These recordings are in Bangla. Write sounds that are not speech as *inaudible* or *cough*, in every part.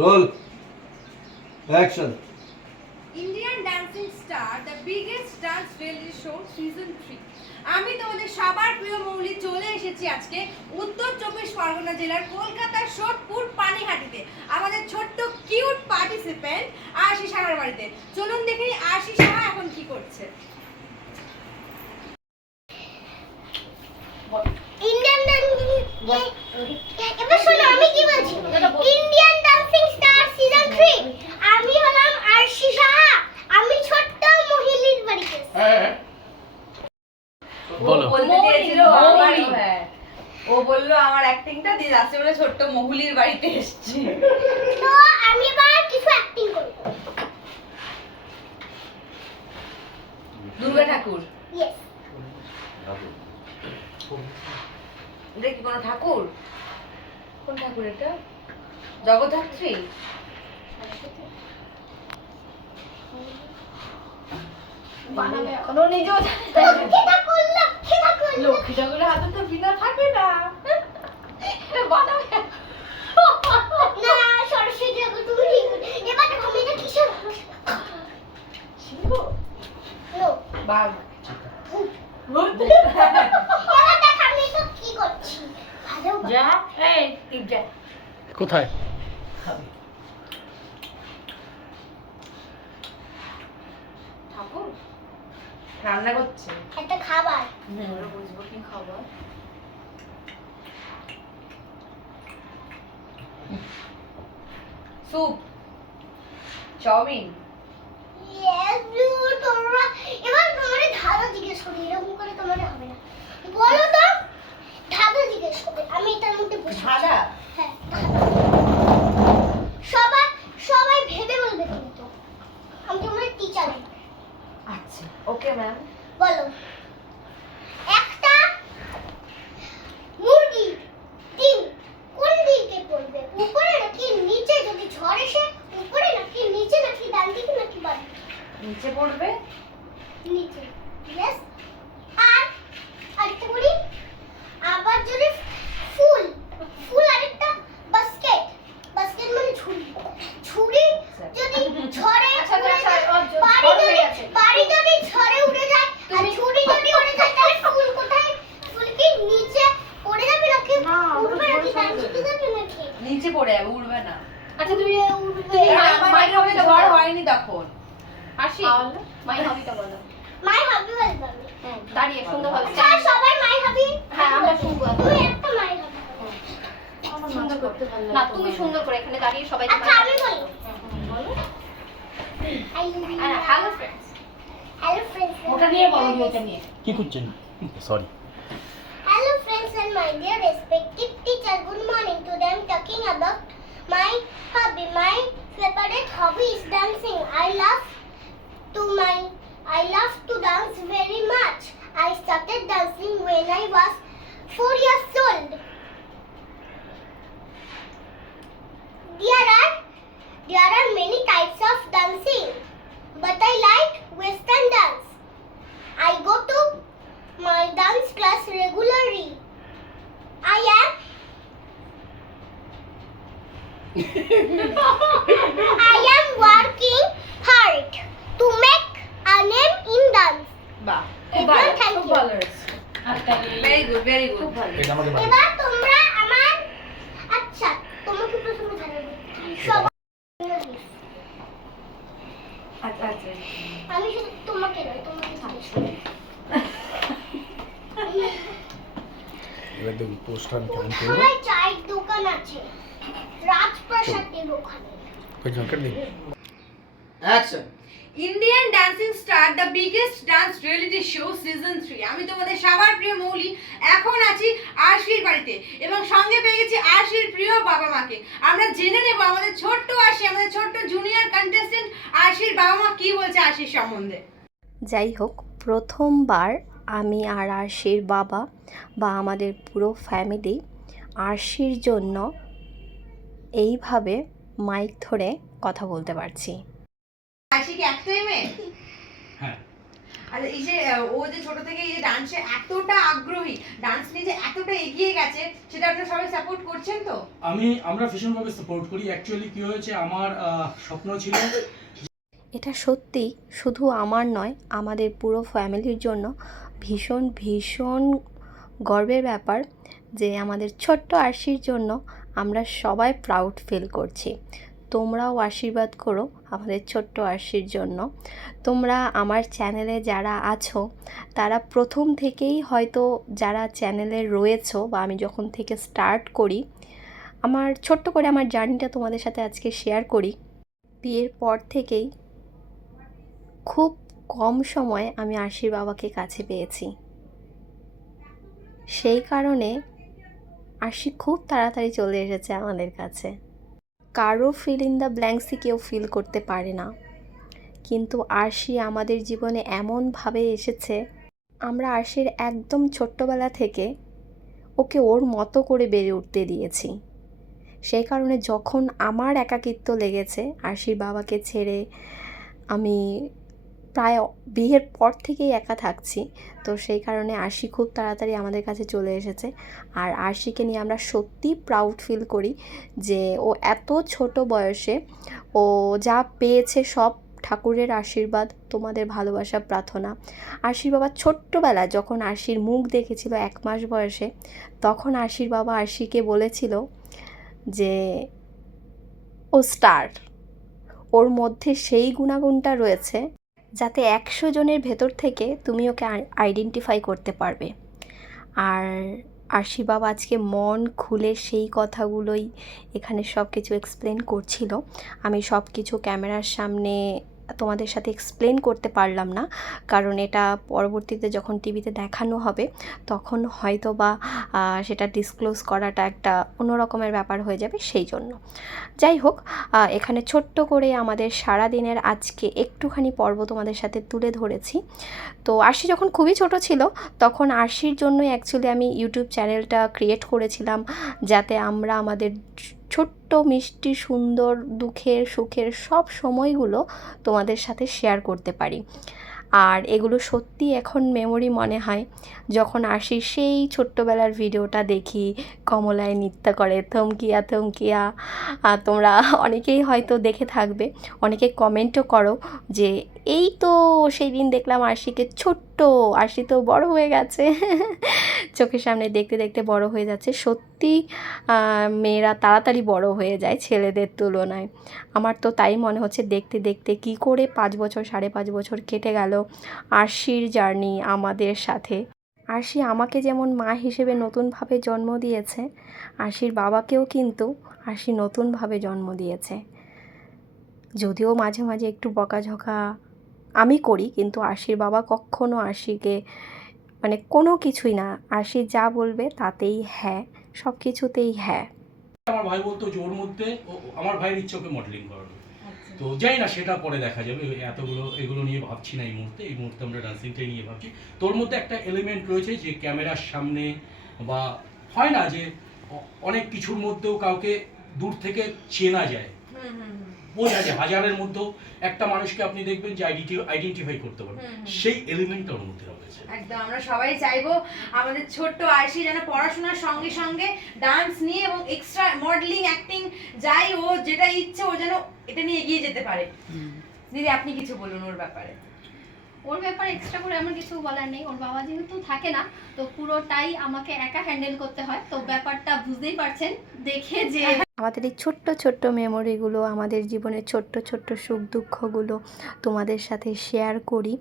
Roll action Indian dancing star the biggest dance reality show season three আমি তোমাদের সবার প্রিয় মৌলি চলে এসেছি আজকে উত্তর চব্বিশ পরগনা জেলার কলকাতার সোদপুর পানিহাটিতে আমাদের ছোট্ট কিউট পার্টিসিপেন্ট আশি সাহার বাড়িতে। চলুন দেখি আশি সাহা এখন কি করছে। ইন্ডিয়ান এবার শোনো আমি কি বলছি? ইন্ডিয়ান ডান্সিং স্টার সিজন 3 আমি হলাম আরশি সাহা আমি ছোট্ট মহিলির বাড়িতে বলো। ও বলতে চেয়েছিল আমার হ্যাঁ ও বলল আমার অ্যাক্টিংটা বলে ছোট্ট মহুলির বাড়িতে এসেছি। তো আমি এবার কিছু অ্যাক্টিং করব। দুর্গা ঠাকুর। ইয়েস এটা কি কোনো ঠাকুর? কোন ঠাকুর এটা? জগদ্ধাত্রী? লক্ষ্মী ঠাকুরের হাতে তো বিনা থাকে না *laughs* বাঘ। কোথায়? ঠাকুর? রান্না করছে। একটা খাবার। বুঝব কি খাবার। স্যুপ চাউমিন তোমরা এবার তোমার ধাঁধা জিজ্ঞেস করি এরকম করে তোমার হবে না। বলো তো ধাঁধা জিজ্ঞেস করবে আমি এটার মধ্যে বসে ধাঁধা? হ্যাঁ। সবাই সবাই ভেবে বলবে কিন্তু। আমি তোমার টিচার আচ্ছা ওকে ম্যাম বলো একটা মুরগি ডিম কোন দিকে পড়বে উপরে নাকি নিচে যদি ঝড় এসে উপরে নাকি নিচে নাকি ডান দিকে নাকি বাম দিকে? নিচে পড়বে নিচে ইয়েস আর আরেকটা বলি আবার যদি ফুল ফুল আরেকটা বাস্কেট বাস্কেট মানে ঝুড়ি ঝুড়ি যদি ঝড়ে আচ্ছা, উড়ে আচ্ছা, যায়, ও ঝ- বাড়ি ঝড় হয়ে যদি গেছে। বাড়ি যদি ঝড়ে উড়ে যায় আর ঝুড়ি যদি উড়ে যায় তাহলে ফুল কোথায় ফুল কি নিচে পড়ে যাবে নাকি না, উড়বে ওটা নাকি ঝড়ে ডান দিকে যাবে নাকি নিচে পড়ে যাবে উড়বে না। আচ্ছা তুমি মাই এখানে হবিটা ঝড় হয়নি তখন। আসি? মাই হবিটা বলো। মাই হাবি বলবে দাঁড়িয়ে সুন্দর ভাবে আচ্ছা সবাই মাই হাবি? হ্যাঁ, আমরা শুনব তুই একটা মাই হাবি। সুন্দর করতে ভালো না তুমি সুন্দর করে এখানে দাঁড়িয়ে সবাই আচ্ছা আমি বলি। বলো। হ্যালো হ্যালো ফ্রেন্ডস ফ্রেন্ডস ওটা নিয়ে বলো ওটা নিয়ে। কি করছেন sorry my dear respected teacher. Good morning. Today I'm talking about my hobby. My favorite hobby is dancing. I love to my I love to dance very much. I started dancing when I was four years old. এটা এবার তোমরা আমার আচ্ছা তোমাকে প্রথমে জানাব আচ্ছা আচ্ছা। আমি শুধু তোমাকে নয় তোমাকে এবার দেখি পোস্টার কেমন করব ওখানে চায়ের দোকান আছে। রাজপ্রাসাদের ওখানে। ওই Jhankar action Indian dancing star the biggest dance reality show season three আমি তোমাদের সবার প্রিয় মৌলি এখন আছি আরশির বাড়িতে এবং সঙ্গে পেয়ে গেছি আরশির প্রিয় বাবা মাকে। আমরা জেনে নেব আমাদের ছোট্ট আরশি, আমাদের ছোট্ট জুনিয়র কন্টেস্টেন্ট আরশির বাবা মা কি বলছে আরশির সম্বন্ধে। যাই হোক, প্রথমবার আমি আর আরশির বাবা বা আমাদের পুরো ফ্যামিলি আরশির জন্য এইভাবে মাইক ধরে কথা বলতে পারছি। কি একটাই মেয়ে হ্যাঁ। এই যে ও যে ছোট থেকে এই যে ডান্সে এতটা আগ্রহী ডান্স নিয়ে যে এতটা এগিয়ে গেছে সেটা আপনারা সবাই সাপোর্ট করছেন তো? আমি আমরা ভীষণভাবে সাপোর্ট করি। অ্যাকচুয়ালি কি হয়েছে আমার স্বপ্ন ছিল এটা সত্যি শুধু আমার নয় আমাদের পুরো ফ্যামিলির জন্য ভীষণ ভীষণ গর্বের ব্যাপার যে আমাদের ছোট্ট আরশির জন্য আমরা সবাই প্রাউড ফিল করছি। তোমরাও আশীর্বাদ করো আমাদের ছোট্ট আরশির জন্য। তোমরা আমার চ্যানেলে যারা আছো, তারা প্রথম থেকেই হয়তো যারা চ্যানেলে রয়েছো বা আমি যখন থেকে স্টার্ট করি, আমার ছোট্ট করে আমার জার্নিটা তোমাদের সাথে আজকে শেয়ার করি। বিয়ের পর থেকেই খুব কম সময়ে আমি আশির বাবাকে কাছে পেয়েছি। সেই কারণে আশি খুব তাড়াতাড়ি চলে এসেছে আমাদের কাছে। কারও ফিল ইন দ্য ব্ল্যাঙ্কসই কেউ ফিল করতে পারে না। কিন্তু আরশি আমাদের জীবনে এমনভাবে এসেছে, আমরা আরশির একদম ছোট্টবেলা থেকে ওকে ওর মতো করে বেড়ে উঠতে দিয়েছি। সেই কারণে যখন আমার একাকিত্ব লেগেছে, আরশির বাবাকে ছেড়ে আমি প্রায় বিয়ের পর থেকেই একা থাকছি। তো সেই কারণে আরশি খুব তাড়াতাড়ি আমাদের কাছে চলে এসেছে। আর আরশিকে নিয়ে আমরা সত্যি প্রাউড ফিল করি যে ও এত ছোট বয়সে ও যা পেয়েছে সব ঠাকুরের আশীর্বাদ, তোমাদের ভালোবাসা, প্রার্থনা। আশির বাবা ছোট্টবেলা যখন আশির মুখ দেখেছিল এক মাস বয়সে, তখন আশির বাবা আশিকে বলেছিল যে, ও স্টার, ওর মধ্যে সেই গুণাগুণটা রয়েছে। যাতে একশো জনের ভেতর থেকে তুমি ওকে আইডেন্টিফাই করতে পারবে। আর আশিবাব আজকে মন খুলে সেই কথাগুলোই এখানে সব কিছু এক্সপ্লেন করছিল। আমি সব কিছু ক্যামেরার সামনে তোমাদের সাথে এক্সপ্লেন করতে পারলাম না। কারণ এটা পরবর্তীতে যখন টিভিতে দেখানো হবে, তখন হয়তো বা সেটা ডিসক্লোজ করাটা একটা অন্য রকমের ব্যাপার হয়ে যাবে সেই জন্য। যাই হোক এখানে ছোট্ট করে আমাদের সারা দিনের আজকে একটুখানি পর্ব তোমাদের সাথে তুলে ধরেছি। তো আরশি যখন খুবই ছোট ছিল, তখন আরশির জন্যই অ্যাকচুয়ালি আমি ইউটিউব চ্যানেলটা ক্রিয়েট করেছিলাম, যাতে আমরা আমাদের ছোট্ট, মিষ্টি, সুন্দর, দুঃখের, সুখের সব সময়গুলো তোমাদের সাথে শেয়ার করতে পারি। আর এগুলো সত্যি এখন মেমোরি মনে হয়। যখন আসি সেই ছোট্টবেলার ভিডিওটা দেখি, কমলায় নৃত্য করে, থমকিয়া থমকিয়া তোমরা অনেকেই হয়তো দেখে থাকবে, অনেকে কমেন্টও করো যে, এই তো সেই দিন দেখলাম আশিকে ছোট্ট আশি তো বড় হয়ে গেছে। চোখের সামনে দেখতে দেখতে বড় হয়ে যাচ্ছে। সত্যি মেয়েরা তাড়াতাড়ি বড় হয়ে যায় ছেলেদের তুলনায়। আমার তো তাই মনে হচ্ছে দেখতে দেখতে কি করে পাঁচ বছর, সাড়ে পাঁচ বছর কেটে গেল আরশির জার্নি আমাদের সাথে। আরশি আমাকে যেমন মা হিসেবে নতুনভাবে জন্ম দিয়েছে, আরশির বাবাকেও কিন্তু আরশি নতুনভাবে জন্ম দিয়েছে। যদিও মাঝে মাঝে একটু বকাঝকা আমি করি, কিন্তু আরশির বাবা কখনো আরশিকে মানে কোনো কিছুই না, আরশি যা বলবে তাতেই হ্যাঁ সব কিছুতেই হ্যাঁ। আমার ভাই বলতো ওর মধ্যে আমার ভাইয়ের ইচ্ছে ওকে মডেলিং করানো। তো যাই না সেটা পরে দেখা যাবে। এতগুলো এগুলো নিয়ে ভাবছি না এই মুহূর্তে। এই মুহূর্তে আমরা ডান্সিংটাই নিয়ে ভাবছি। তোর মধ্যে একটা এলিমেন্ট রয়েছে যে ক্যামেরার সামনে বা হয় না যে অনেক কিছুর মধ্যেও কাউকে দূর থেকে চেনা যায়। বোঝা যায় হাজারের মধ্যেও একটা মানুষকে আপনি দেখবেন যে আইডেন্টিফাই করতে পারবেন। সেই এলিমেন্টটা ওর মধ্যে রয়েছে। একদম আমরা সবাই চাইব আমাদের ছোট্ট আয়সি যেন পড়াশোনার সঙ্গে সঙ্গে ডান্স নিয়ে এবং এক্সট্রা মডেলিং অ্যাক্টিং যাই ও যেটা ইচ্ছে ও যেন এটা নিয়ে এগিয়ে যেতে পারে। দিদি আপনি কিছু বলুন ওর ব্যাপারে। ওর ব্যাপারে এক্সট্রা করে আমার কিছু বলার নেই। ওর বাবা যেহেতু থাকে না তো পুরোটাই আমাকে একা হ্যান্ডেল করতে হয়। তো ব্যাপারটা বুঝতেই পারছেন দেখে যে আমাদের এই ছোট্ট ছোট্ট মেমোরিগুলো আমাদের জীবনের ছোট্ট ছোট্ট সুখ দুঃখগুলো তোমাদের সাথে শেয়ার করি।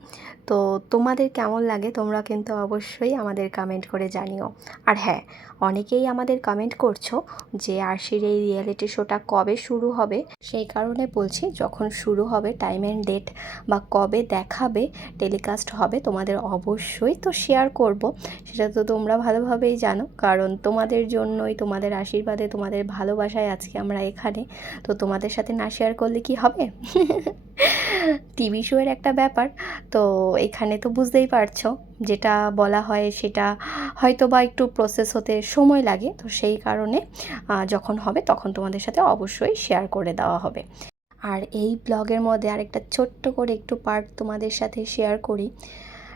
তো তোমাদের কেমন লাগে তোমরা কিন্তু অবশ্যই আমাদের কমেন্ট করে জানিও। আর হ্যাঁ অনেকেই আমাদের কমেন্ট করছ যে আরশির এই রিয়েলিটি শোটা কবে শুরু হবে? সেই কারণে বলছি, যখন শুরু হবে টাইম অ্যান্ড ডেট বা কবে দেখাবে টেলিকাস্ট হবে, তোমাদের অবশ্যই তো শেয়ার করব। সেটা তো তোমরা ভালোভাবেই জানো। কারণ তোমাদের জন্যই, তোমাদের আশীর্বাদে, তোমাদের ভালোবাসায় আজকে আমরা এখানে। তো তোমাদের সাথে না শেয়ার করলে কি হবে? *laughs* টিভি শোয়ের একটা ব্যাপার। তো এখানে তো বুঝতেই পারছ, যেটা বলা হয় সেটা হয়তো বা একটু প্রসেস হতে সময় লাগে। তো সেই কারণে যখন হবে তখন তোমাদের সাথে অবশ্যই শেয়ার করে দেওয়া হবে। আর এই ব্লগের মধ্যে আরেকটা ছোট্ট করে একটু পার্ট তোমাদের সাথে শেয়ার করি।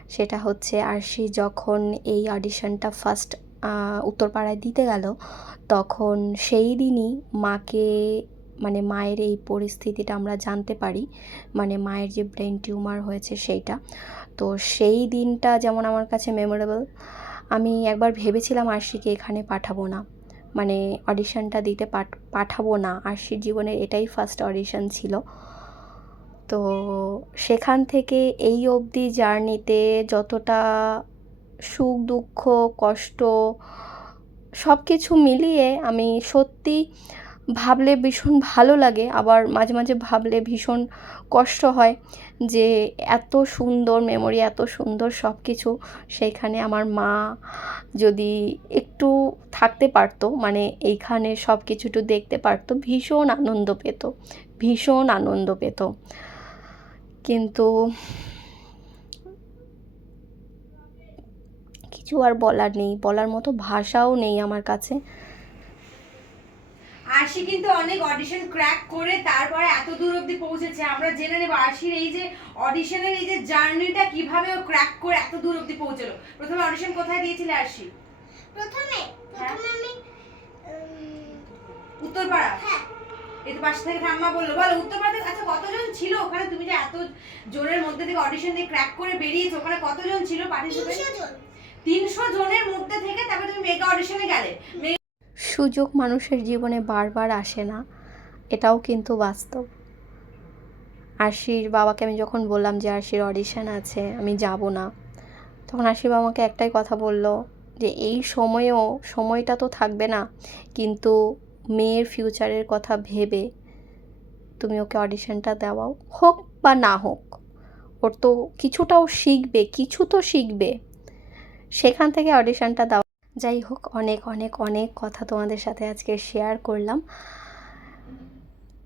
সেটা হচ্ছে আরশি যখন এই অডিশনটা ফার্স্ট উত্তরপাড়ায় দিতে গেল। তখন সেই দিনই মাকে মানে মায়ের এই পরিস্থিতিটা আমরা জানতে পারি। মানে মায়ের যে ব্রেন টিউমার হয়েছে সেইটা। তো সেই দিনটা যেমন আমার কাছে মেমোরেবল আমি একবার ভেবেছিলাম আরশিকে এখানে পাঠাবো না। মানে অডিশনটা দিতে পাঠ- পাঠাবো না। আরশির জীবনের এটাই ফার্স্ট অডিশন ছিল। তো সেখান থেকে এই অবধি জার্নিতে যতটা সুখ, দুঃখ, কষ্ট সব কিছু মিলিয়ে আমি সত্যি ভাবলে ভীষণ ভালো লাগে। আবার মাঝে মাঝে ভাবলে ভীষণ কষ্ট হয় যে এত সুন্দর মেমোরি এত সুন্দর সব কিছু সেইখানে আমার মা যদি একটু থাকতে পারতো মানে এইখানে সব কিছু একটু দেখতে পারতো, ভীষণ আনন্দ পেত, ভীষণ আনন্দ পেত। কিন্তু কিছু আর বলার নেই বলার মতো ভাষাও নেই আমার কাছে। আরশি কিন্তু অনেক অডিশন ক্র্যাক করে তারপরে এত দূর অবধি পৌঁছেছে। আমরা জেনে নেব আরশির এই যে অডিশনের এই যে জার্নিটা কীভাবে ও ক্র্যাক করে এত দূর অবধি পৌঁছলো। প্রথমে অডিশন কোথায় দিয়েছিলে আরশি? প্রথমে হ্যাঁ। প্রথমে আমি উত্তরপাড়া? হ্যাঁ। এই তো পাশে থেকে ঠাম্মা বলল বলো উত্তরপাড়াতে আচ্ছা কতজন ছিল ওখানে? তুমি যে এত জোরের মধ্যে থেকে অডিশন দিয়ে ক্র্যাক করে বেরিয়েছো ওখানে কতজন ছিল পার্টিসিপেন্ট তিনশো জনের মধ্যে থেকে তারপরে তুমি মেগা অডিশনে গেলে। সুযোগ মানুষের জীবনে বারবার আসে না। এটাও কিন্তু বাস্তব। আশির বাবাকে আমি যখন বললাম যে আশির অডিশন আছে, আমি যাব না। তখন আশির বাবাকে একটাই কথা বলল যে, এই সময়েও, সময়টা তো থাকবে না, কিন্তু মেয়ের ফিউচারের কথা ভেবে তুমি ওকে অডিশনটা দেওয়াও। হোক বা না হোক, ওর তো কিছুটাও শিখবে, কিছু তো শিখবে। সেখান থেকে অডিশনটা দেওয়া যাই হোক অনেক অনেক অনেক কথা তোমাদের সাথে আজকে শেয়ার করলাম।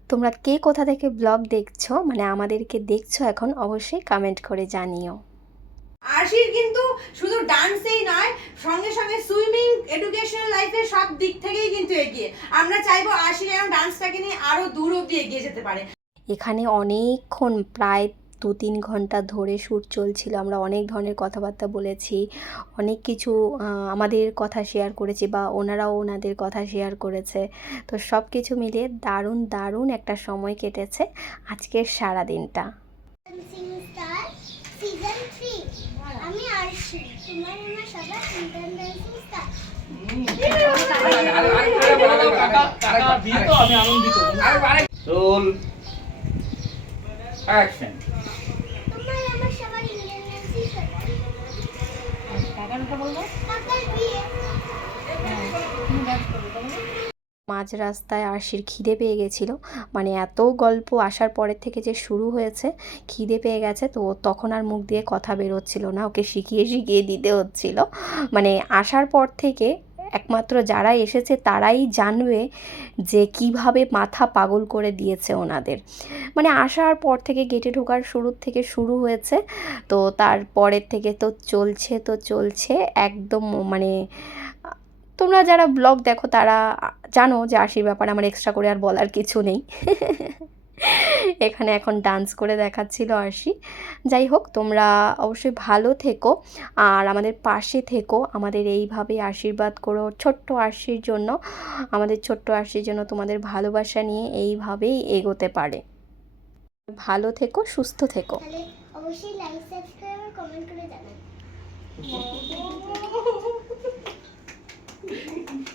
তোমরা কে কোথা থেকে ব্লগ দেখছ মানে আমাদেরকে দেখছ এখন অবশ্যই কমেন্ট করে জানিও। আরশির কিন্তু শুধু ডান্সেই নয় সঙ্গে সঙ্গে সুইমিং এডুকেশন লাইফে সব দিক থেকেই কিন্তু এগিয়ে। আমরা চাইব আরশি যেন ডান্সটাকে নিয়ে আরও দূর অব্দি এগিয়ে যেতে পারে। এখানে অনেকক্ষণ প্রায় দু তিন ঘণ্টা ধরে শ্যুট চলছিল আমরা অনেক ধরনের কথাবার্তা বলেছি অনেক কিছু আমাদের কথা শেয়ার করেছি বা ওনারাও ওনাদের কথা শেয়ার করেছে তো সব কিছু মিলিয়ে দারুণ দারুণ একটা সময় কেটেছে আজকের সারা দিনটা আমি আরশি তোমার আমার সবার ইন্টার স্টার রোল অ্যাকশন তোমার আমার সবার ইন্ডিয়ান ডান্সিং স্টার মাঝ রাস্তায় আরশির খিদে পেয়ে গেছিল। মানে এত গল্প আসার পরের থেকে যে শুরু হয়েছে খিদে পেয়ে গেছে তো তখন আর মুখ দিয়ে কথা বেরোচ্ছিল না। ওকে শিখিয়ে শিখিয়ে দিতে হচ্ছিল। মানে আসার পর থেকে একমাত্র যারা এসেছে তারাই জানবে যে কীভাবে মাথা পাগল করে দিয়েছে ওনাদের। মানে আসার পর থেকে গেটে ঢোকার শুরুর থেকে শুরু হয়েছে, তো তারপরের থেকে তো চলছে তো চলছে একদম মানে তোমরা যারা ব্লগ দেখো তারা জানো যে আশির ব্যাপারে আমার এক্সট্রা করে আর বলার কিছু নেই। *laughs* এখানে এখন ডান্স করে দেখাচ্ছিল আরশি। যাই হোক তোমরা অবশ্যই ভালো থেকো। আর আমাদের পাশে থেকো। আমাদের এইভাবে আশীর্বাদ করো ছোট্ট আরশির জন্য। আমাদের ছোট্ট আরশির জন্য তোমাদের ভালোবাসা নিয়ে এইভাবেই এগোতে পারে। ভালো থেকো সুস্থ থেকো। অবশ্যই লাইক সাবস্ক্রাইব আর কমেন্ট করে *laughs*